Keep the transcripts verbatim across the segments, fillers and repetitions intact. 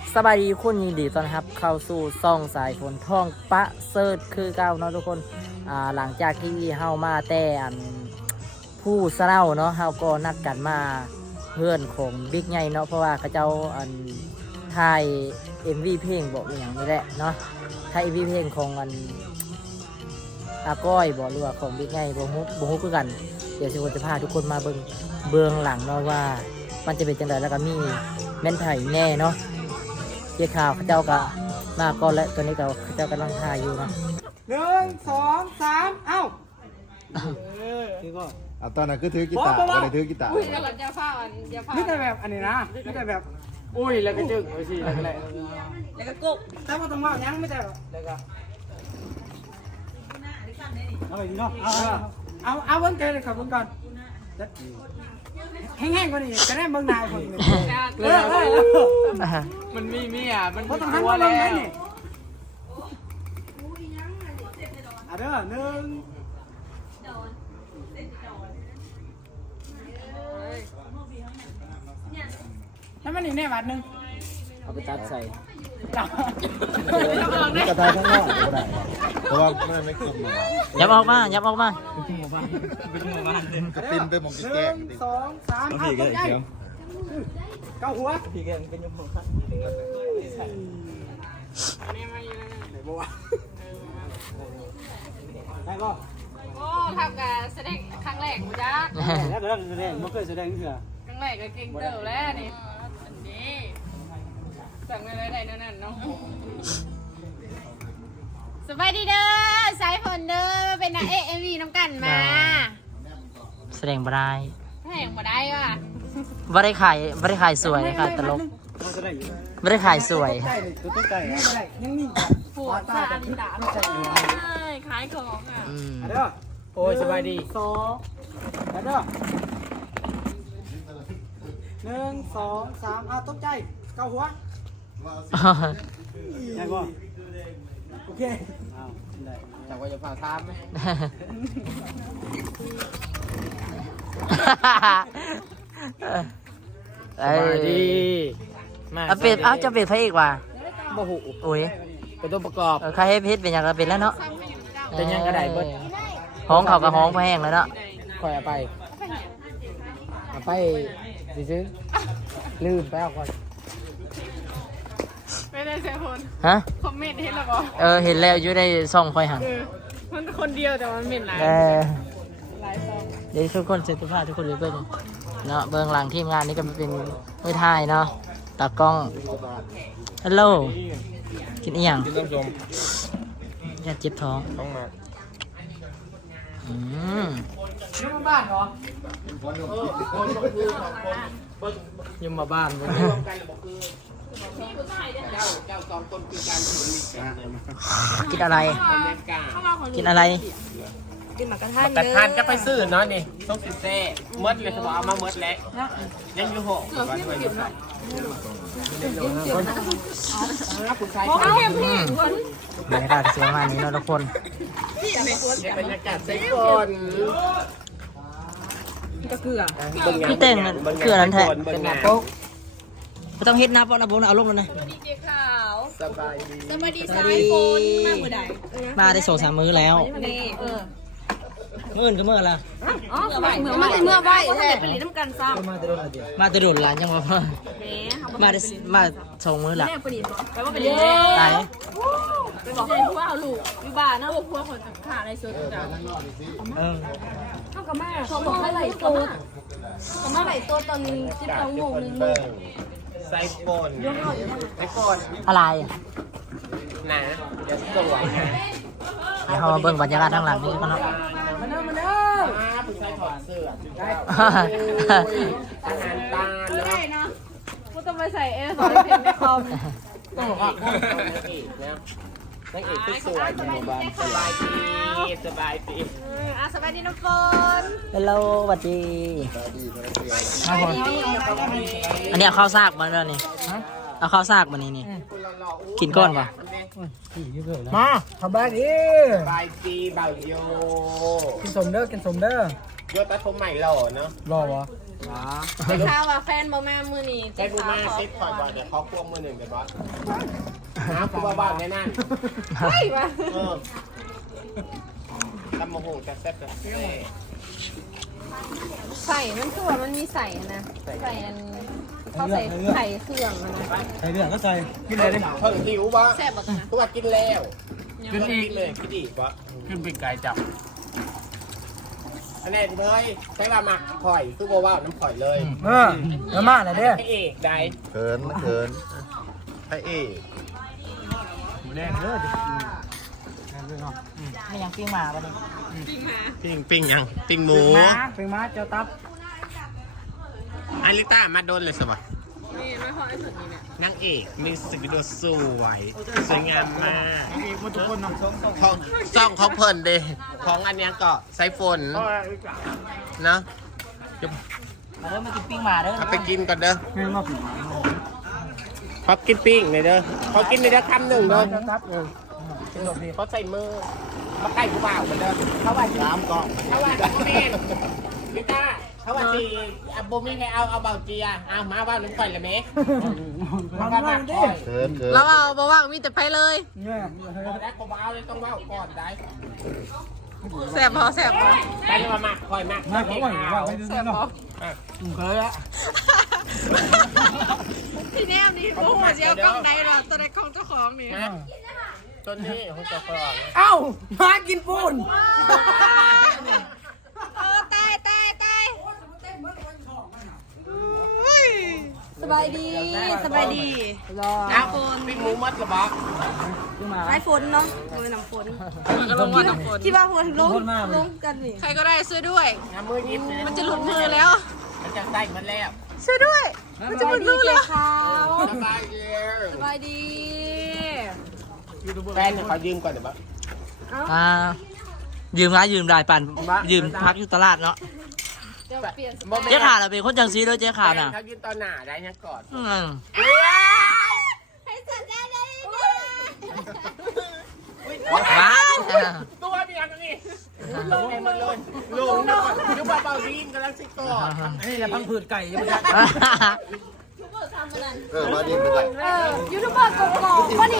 สบายดีคุณยินดีต้อนรับเข้าสู่ซ่องสายฝนท่องปะเซิร์ชคือเก้าเนาะทุกคนอ่าหลังจากที่เฮามาแต่อันผู้เศร้าเนาะเฮาก็นัดกันมาเพื่อนของบิ๊กใหญ่เนาะเพราะว่าเขาเจ้าอันถ่าย เอ็ม วี เพลงบอกอย่างนี้แหละเนาะถ่าย เอ็ม วี เพลงของอันอาก้อยบอกหรือว่าของบิ๊กใหญ่บ่ฮู้บ่ฮู้คือกันเดี๋ยวสิผมจะพาทุกคนมาเบิ่งเบื้องหลังเนาะว่ามันจะเป็นจังไดแล้วก็มีแม่นไผ่แน่เนาะเจ้าข่าวเขาเจ้าก็มาก่อนแล้วตอนนี้ก็เขาเจ้ากำลังถ่ายอยู่เนาะหนึ่งสองสามเอ้าเอาตอนนั้นคือถือกีตาร์อะไรถือกีตาร์อุ้ยแล้วก็จะฟ้าอันจะฟ้านี่แต่แบบอันนี้นะนี่แต่แบบอุ้ยแล้วก็จึงไปสิแล้วก็เลยแล้วก็กุ๊กแต่ว่าต้องว่ายังไม่แต่แบบแล้วก็เอาไปดีเนาะเอาเอาเอาเบิ้งเกเลยครับเบิ้งก่อนแห้งๆกว่านี้จะได้เบิ้งนายคนเออเออมันมีเมียมันเพราะมีต้องหันตัวมาเบิ้แล้งได้วนี่อ่ะเด้อหนึ่งแล้วมันอีกแน่บาทหนึ่งเอาไปตัดใส่นี่กระทายข้างนอกก็ได้เพราะว่ามันไม่คุมเลยยับออกมายับออกมากระตินไปมองหกิ๊กแก๊นึ่กงสองสามเอาตัวใหญ่เก้าหัวพี่แกเป็นยมหัวไหนบ่วะได้ป่ะโอ้ทำกับแสดงครั้งแรกกูจ้าแล้วเดี๋ยวแสดงไม่เคยแสดงเถื่อครั้งแรกก็เก่งเติบแล้วนี่อันนี้สั่งอะไรได้นั่นเนาะสบายดีเด้อสายฝนเด้อเป็นนางเอกเอ็มวีน้ำกันมาแสดงบรายแพงมาได้ว่ะบ่ได้ขายบ่ได้ขายสวยขายตลกมันจะได้อยู่บ่ได้ขายสวยใกล้เลยตัวใกล้ไม่ได้ยังนิ่งปวดตาดิตาขายของอ่ะอืมเด้อโอ้ยสบายดีสองเด้อหนึ่งสองสามอ่ะตกใจเก้าหัวได้ป่ะโอเคเอาได้จากว่าจะพาทามไหมเอ้ยมาเอาเป็นเอาจะเป็นพระเอกว่ะบ่หูโอ้ยเป็นตัวประกอบเออใครให้เพชรเป็นหยังก็เป็นแล้วเนาะเป็นหยังก็ได้เบิดห้องเขาก็ห้องพะแห้งแล้วเนาะคอยเอาไปเอาไปซื้อลืมไปเอาก่อนไม่ได้เสียคนฮะคอมเมนต์เห็นหรอปะเออเห็นแล้วอยู่ในซ่องคอยหันมันคนเดียวแต่มันเหม็นหลายเออหลายซองเดี๋ยวทุกคนเซตภาพทุกคนเลยเบิ่งเนาะเบื้องหลังทีมงานนี่ก็เป็นมือถ่ายเนาะตากล้องฮัลโหลกินอีหยังกินน้ำส้มอย่าเจ็บท้องต้องมาอืมนี่มันบ้านเหรอยมมาบ้านกินอะไร กินอะไรกระทานจะไปซื้อเนาะนี่ต้องสิเซ่เมื่อเลยสมองเอามาเมื่อแล้วยังอยู่หกวันด้วยอยู่ครับเอาเข้มพี่บรรยากาศเสียงประมาณนี้เนาะทุกคนบรรยากาศใส่ก่อนพี่เต่งเกลือนั้นแท้เป็นหนาโป๊กไม่ต้องเฮ็ดนะเพราะนะโบนเอาลงแล้วนะดีเจขาวสบายดีสวัสดีสายฝนมาเมื่อใดมาได้สองสามมื้อแล้วนี่เออมื้ออื่นก็มื้อละอ๋อเมื่อไหร่เมื่อไหร่เมื่อไหร่ไปหลีน้ำกันซ้ำมาแต่โดนหลานยังว่าแหมมาได้มาสองมื้อละแม่ไปหลีแปลว่าไปหลีไหนไปบอกให้พวกเอาลูกอยู่บ้านนะพวกคนขาอะไรสุดจ้ะเออเขากับแม่เขาบอกให้ไหลตัวเขามาไหลตัวตอนสิบสองโมงหนึ่งโมงใส่ปนใส่ปนอะไรหนาเดี๋ยวสวยเดี๋ยวเรามาเบิ่งบรรยากาศข้างหลังนี่กันเนาะมาเด้อมาเด้อมาผู้ชายถอดเสื้อได้อาหารตาไม่เนาะได้นะกูต้องไปใส่เอฟสองเพนในคอมต้องบอกว่านางเอกเนี่ยนางเอกที่สวยในหมู่บ้านสบายดีสบายดีอ่ะสบายดีน้องฝนฮัลโหลสวัสดีดีพนักงานครับผมอันนี้เอาข้าวซากมาแล้วนี่เอาข้าวซากมานี่นี่กินก้อนป่ะมาสบายดีสบายดีเบาโยกินสมเด้อกินสมเด้อโยตัดผมใหม่หล่อเนาะรอวะไปข้าวว่าแฟนบ่แม่มือนี่ใช้บูมาซิปคอยบอลเดี๋ยวเขาควงมือหนึ่งกันบอสน้ำกูบ้าๆแน่นั่นเฮ้ยมาเออตำมะฮงจะแซ่บแบบนี้ใส่มันคือว่ามันมีใส่นะใส่อันเขาใส่ไข่เครื่องนะใส่เรื่องก็ใส่กินเลยดิเพิ่งหิวบอสแซ่บบักนะตัวกินแล้วกินอีกเลยกินอีกบอสขึ้นเป็นไก่จับอันนี้เลยใช้ว่าหมักข่อยคือบ่ว่าน้ำข่อยเลยเออแล้วมาเลยเด้อพระเอกได้เขินเขินพระเอกหมูแดงเด้อดิไม่ยังปิ้งหมาปะนี่ปิ้งปิ้งยังปิ้งหมูเป็นม้าเจ้าตับอาริต้ามาโดนเลยสิวะนางเอกมีสกิลสวยสวยงามมากมีคนทุกคนนำส้มส้มของซ่องของเพิ่นเด้ของอันเนี้ยก็ไซฝนเนาะมาเด้อมากินปิ้งหมาเด้อเอาไปกินก่อนเด้อเงินมาผิดขอกินปิ้งหน่อยเด้อขอกินหน่อยเด้อคำหนึ่งเด้อเจ้าตับเออเป็นแบบนี้เขาใส่มือมาใกล้ผู้บ่าวกันเด้อเขาว่าน้ำกล้องเขาว่าแม่ลิต้าเขาว่าสิอ่ะบ่มีใครเอาเอาเบาเจียเอามาว่าน้ำข่อยละแม่มาบ้านดิเขินเขินแล้วเอาบอกว่ามีแต่ไปเลยเนี่ยบอกได้ก็บ่เอาเลยต้องเว้าก่อนได้แซ่บพอแซ่บพอไปเลยมาหมักข่อยหมักมาขอว่าว่าไปดูแซ่บเนาะพอเคยละพี่แนมนี่โอ้โหเจียวกล้องไหนหรอตัวใดกล้องเจ้าของนี่นะต้นนี้ของเจ้าของเอ้ามากินปูนเออตายตายตายสบายดีสบายดีรอเอาปิ้งหมูมัดกระบอกขึ้นมาไอ้ฝนเนาะโอ้ยน้ำฝนก็ลงว่าน้ำฝนที่ว่าฝนลงลงกันนี่ใครก็ได้ช่วยด้วยน้ำมือยิบเลยมันจะหลุดมือแล้วมันจะได้มันแล้วช่วยด้วย มันจะหลุดมือแล้วสบายดีสบายดีแฟนขอยืมก่อนเดี๋ยวบ้าอ่ายืมนะยืมได้ปันยืมพักอยู่ตลาดเนาะเดี๋ยวเปลี่ยนสเจ๊ขาดเราเป็นคนจังซีด้วยเจ๊ขาดน่ะเขายืมตอนหน้าได้ยังก่อนอืมให้สัญญาได้ว้าตัวเมียกันนี่ลงมันเลยลงนะก่อนยุบเบาๆดีนกำลังสิก่อนนี่แหละพังผืดไก่ยังไม่ได้ยูทูบเบอร์ทำมันนั่นเออมาดินเป็นไรเออยูทูบเบอร์กกอกก็นี่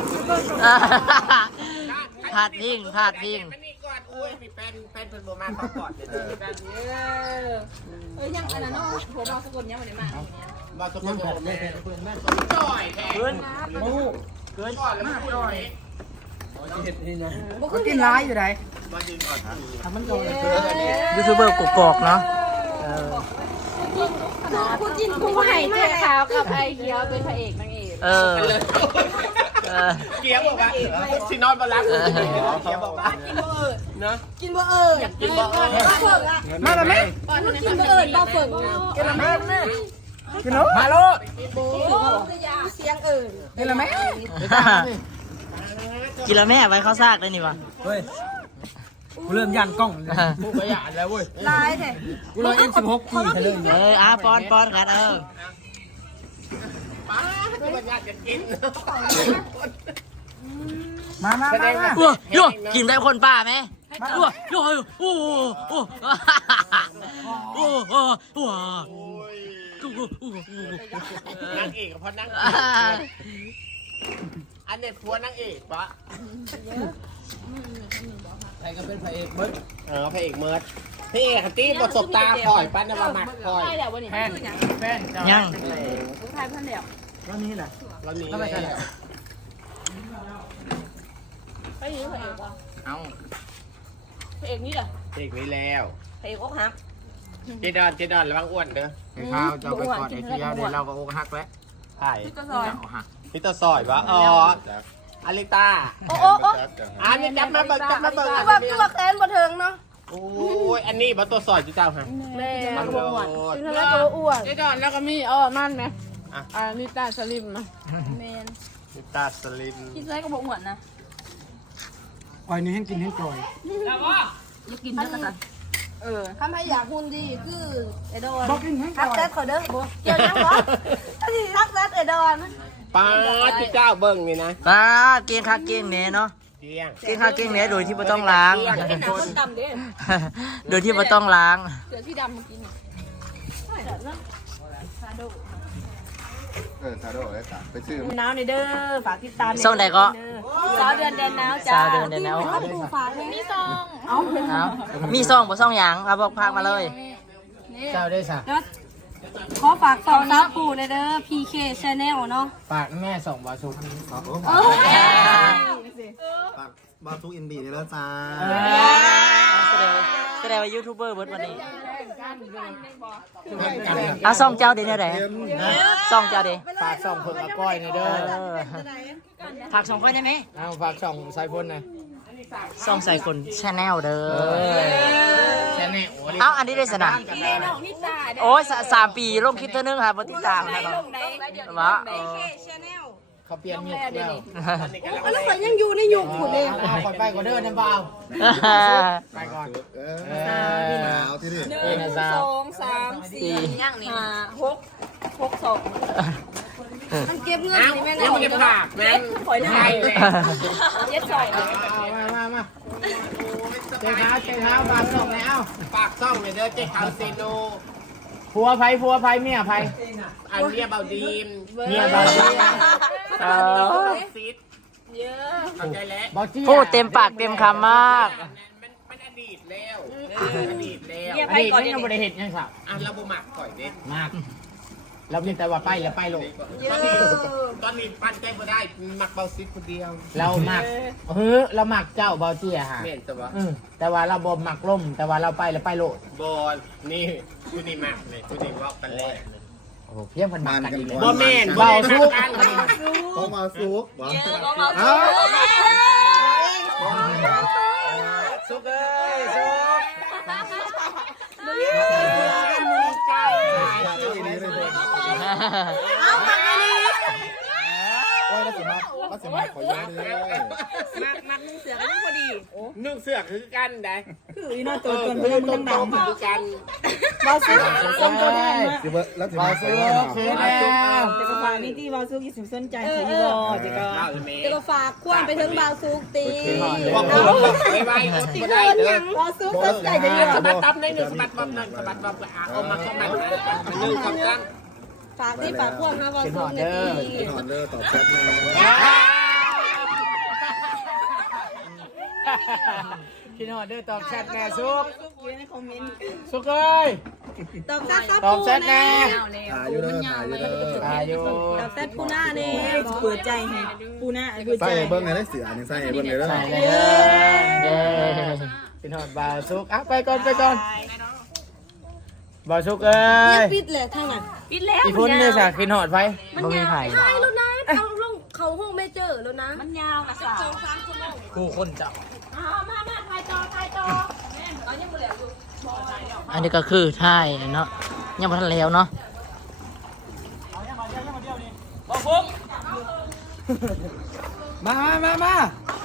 พลาดพิงพลาดพิงมันนี่ก่อนอุ้ยมีแฟนแฟนเป็นโบมาเขากอดเดี๋ยวเจอกันเอ้ยยังอันนั้นเนาะหัวเราสกุลยังไม่ได้มามาสกุลผมแม่จ่อยแทนโอ้เกินก่อนแล้วไม่จ่อยเห็ดนี่เนาะเขากินร้ายอยู่ไหนมายืนก่อนครับทำมันก่อนเลยยูทูบเบอร์กกอกเนาะคุณจินคุณไห่เจ๊ขาวกับไอเขียวเป็นพระเอกนางเอกเออเออเกียร์บอกว่าที่นอนมารับเกียร์บอกว่าเนาะกินบ่เอิญกินบ่เอิญบ้าเฟิร์กอะมาแล้วไหมกินบ่เอิญบ้าเฟิร์กกินละแม่แม่กินเนาะมาโลดโอ้เสียงเอิญกินละไหมกินแล้วแม่ไว้ข้าวซากได้นี่วะเฮ้ยกูเริ่มยันกล้องเลยผู้ขยันแล้วเว้ยลายแท้กูเลยเอ็มสิบหกทีเลยเอออ่ะปอนปอนกันเออป้าที่มันอยากจะกินมามามามาโอ้ยโยกินได้คนป้าไหมโอ้ยโอ้ยโอ้โอ้โอ้โอ้โอ้นางเอกเพราะนางอันเนี้ยทัวนางเอกปะใครก็เป็นพระเอกเบิ้ลเออพระเอกเมิร์ดพระเอกตีประสบตาคอยปั้นมาหมักคอยใช่แล้ววันนี้แฟนแฟนยังผู้ชายพันเดียวแล้วนี่แหละเรามีแล้วไปใช่ไปยืมพระเอกวะเอาพระเอกนี่เหรอพระเอกนี้แล้วพระเอกอกหักเจดอนเจดอนระวังอ้วนเด้อข้าวจะไปก่อนไอ้ที่ยาเดี๋ยวเราก็อกหักแล้วใช่พี่ก็ซอยเอาหักพี่ตาซอยปะอ๋ออลิต้าโอ้โอ้โอ้อันนี้จับมาเบิกจับมาเบิกคือว่าคือว่าแค้นบ่เทิงเนาะโอ้ยอันนี้บัตตัวซอยจุเจ้าฮะแม่มันโดดกินแล้วตัวอ้วนไอ้ดอนแล้วก็มีอ๋อนั่นไหมอ่ะอ่านิต้าสลิมมาแมนนิตาสลิมกินไรก็บ่อ้วนนะอ้อยนี่ให้กินให้ก่อยอย่ากินเด้อกันเออถ้าไม่อยากหุ่นดีคือไอดอนบอกกินให้ก่ทัอก ยแซดขอเด้อบ่เกี่ยวยังวะทักแซดไอดอนป้าจุเจ้าเบิ้งนี่นะป้าเกียงคักเกียงเน่เนาะเกียงเกียงคักเกียงเน่โดยที่ไม่ต้องล้างเป็นหนังคนดำเด้โดยที่ไม่ต้องล้างเสือที่ดำเมื่อกี้นี่เออชาโดว์ได้สามไปซื้อหนาวในเด้อฝากติดตามส่งใดก็สาวเดือนเดือนหนาวจ้าสาวเดือนเดือนหนาวปูฝากเลยนี่ซองเอ้าเอามีซ่องบ่ซ่องหยังเอาบอกพากมาเลยเจ้าได้สะแล้วขอฝากสองซับปูในเด้อ พี เค Channel เนาะฝากแม่ส่งบาสุกเออฝากบาทุกอินบีนี่แล้วจ้าแสดงแสดงว่ายูทูบเบอร์เบิดวันนี้เอาซ่องเจ้าเดี๋ยวนี้ไหนซ่องเจ้าเดี๋ยวฝากส่งเพิ่งอาก้อยในเด้อผักสองคนได้ไหมเอาฝากส่งสายพ่นหน่อยซ่องใส่คนชาแนลเด้อแค่นี้โอ้เอาอันนี้ได้สนะโอ้ยสะสามปีลงคลิปเท่านึงค่ะปฏิดตามค่ะวะเขาเปลี่ยนมีดแล้วแล้วข่อยยังอยู่ในยุคขุดเลยเอาก่อนไปก่อนเด้อน้ำเปล่าไปก่อนเอเอออหนาวที่นี่เอ็นซาสองสามสี่ห้าหกหกสองมันเก็บเงินเอ้านี่แม่ยังเราไม่ได้ฝากนะใช่เลยเจ็ดสองเอามามามาเจ้าเท้าเจ้าเท้าฝากส่งแล้วฝากซ่องเลยเด้อเจ๊ขาวเซโนผัวไผ่ผัวไผ่เมียไผ่อันเรียบเอาดีมเมียบาจีเออซิดเยอะเข้าใจแล้วบาจีพูดเต็มปากเต็มคำมากมันมันอดีตแล้วอดีตแล้วอันนี้ไม่ยังบริเหตุยังสับอ่ะเราบุหมักก่อยเด็ดมากเราเพียงแต่ว่าไปแล้วไปลงตอนนี้ตอนนี้ปั้นใจบ่ได้หมักเบาซิดคนเดียวเราหมักเฮ้อเราหมักเจ้าเบาเจียฮะเม่นแต่ว่าอืมแต่ว่าเราบ่หมักล่มแต่ว่าเราไปแล้วไปโลดบอลนี่กูนี่หมักเลยกูนี่ว่ากันแรกโอ้โหเพียงมันหมักกันอีกเลยบ่แม่นเบาซุกต้องมาซุกวะซุกเอ้ยซุกโอ้ยแล้วสิมาแล้วสิมาขอเยอะเลยมักมักนึ่งเสือกันนี่พอดีนึ่งเสือกคือกันได้คืออีน่าตัวตนเพื่อนมึงดังคือกันบอซื้อส้มตัวแดงสิเบแล้วสิเบามาขซุอก เยอะโอเคแล้วเด็กกระพานี่ที่บอซื้อกี่สิบสนใจเคยอยู่บอเด็กก็เล่าเลยเมย์จะก็ฝากควรไปถึงบาวซุกตีว่าพูดไม่ไหวไม่ได้เด้อบาวซุกสนใจจะเยอะสะบัดตับในหนึ่งสะบัดบ๊อบหนึ่งสะบัดบ๊อบอ่ะเอามาเข้ามาหนึ่งคำตั้งฝากที่ฝากควรนะบาวซุกในปีถอนเด้อตอบแชทนะคิดฮอดเด้อตอบแชทแน่ซุกอยู่ในคอมเมนต์ซุกเอ้ยตอบซัดซับตอบปูแชทแน่ถ่ายอยู่เด้อถ่ายอยู่เด้อตายอยู่ตอบซัดปูหน้าเนี่ยเปิดใจให้ปูหน้าเปิดใส่ใจเบิ้งไงได้เสือนี่ใส่เบิ้งไงได้ใส่เลยเด้อคิดฮอดเบาซุกอ่ะไปก่อนไปก่อนเบาซุกเอ้ยปิดเลยทางนั้นปิดแล้วอีพุ่นเนี่ยสักคิดฮอดไปบ่มีไผ่ใช่แล้วนะเขาลงเขาห้องไม่เจอแล้วนะมันยาวนะสาวสองสามชั่วโมงกูคนเจ้ามามาถ่ายจอถ่ายจออันนี้ก็คือท่ายเนาะยังบ่ทันแล้วเนาะมามามามา